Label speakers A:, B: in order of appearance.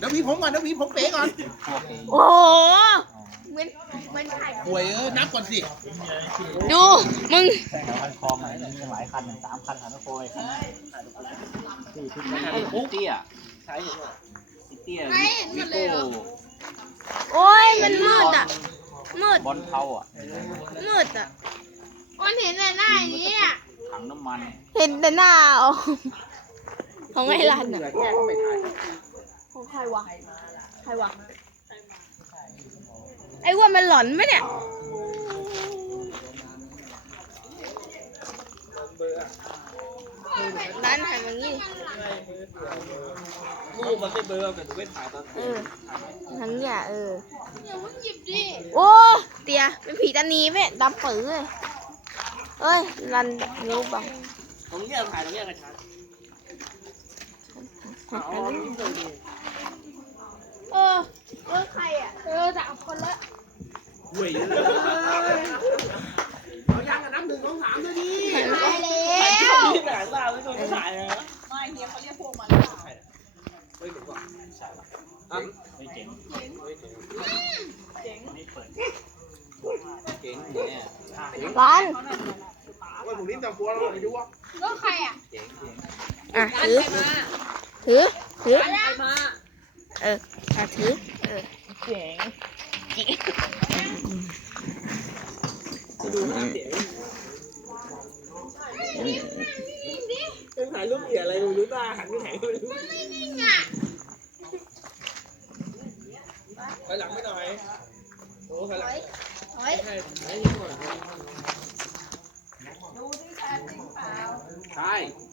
A: ดี๋ยวหวีผมก่อนเดี๋ยวหวีผมเป๋ก่อน
B: โอ้โหเหมือนถ่าย
A: ป่วยนับก่อนสิ
B: ดูมึง
C: คันคลองอะไรมีหลายคัน3 คัน3 โคยคันที่เตี้ยใช้เตี้ยวิโก้
B: โอ้ยมันมืดอ่ะมืด
C: บอลเทาอ่ะ
B: มืดอ่ะมันเห็นแต่หน้าอย่างนี้อ่ะ
C: ถังน้ำมัน
B: เห็นแต่หน้าอ๋อของไอ้รันอ่ะ
A: แกก็ไม่ถ่าย
B: ของใครวะใครวะไอ้อ้ว่ามันหลอนไหมเนี่ยร้านถ่ายอย่างนี้
D: รูปมันไม่เบลอแต่หนูไม่ถ่ายตอน
B: ทั้งอย่างโอ้เตียเป็นผีตานีไหมดำปื้อเลยเอ้ยรันนิ้วบัง
D: ตรงนี้ถ่ายตรงนี้กระชัน
B: ใครอ่ะจะเอาคนละ
A: ป่วยเลยเอายังนับ1 2 3ด้วยดิ
B: ตายแล้ว
D: ที่ไหนบ้างไม่ต้องถ่ายเลย
E: ไม่เฮียเขาเรียกพวกมันหรือเปล่า
A: เฮ้ยหนูก่อน
C: ใช่ละไม่เจ๋ง
E: เจ๋ง
C: นี่เปิด
A: เก่งเนี่ย
B: รัน
A: ว่าผมนี่แต่กลัวเราไปดูว่า
E: ก็ใครอ่ะ
B: อ่ะ
E: ร้าน
B: ถือ
E: ใครมา
B: ถือ
E: ร้านใครมา
B: อ่ะถือ
E: เจ๋ง
D: ดูหน้าเสียงยังถ่ายรูปเสียอะไรไม่รู้ตาหันไปไหนไม่รู้ถอยหลังไม่หน่อยโอ้ถอยหลังให้ให้ก่อน
E: ดูที่ชาจริงเปล่า
A: ใช่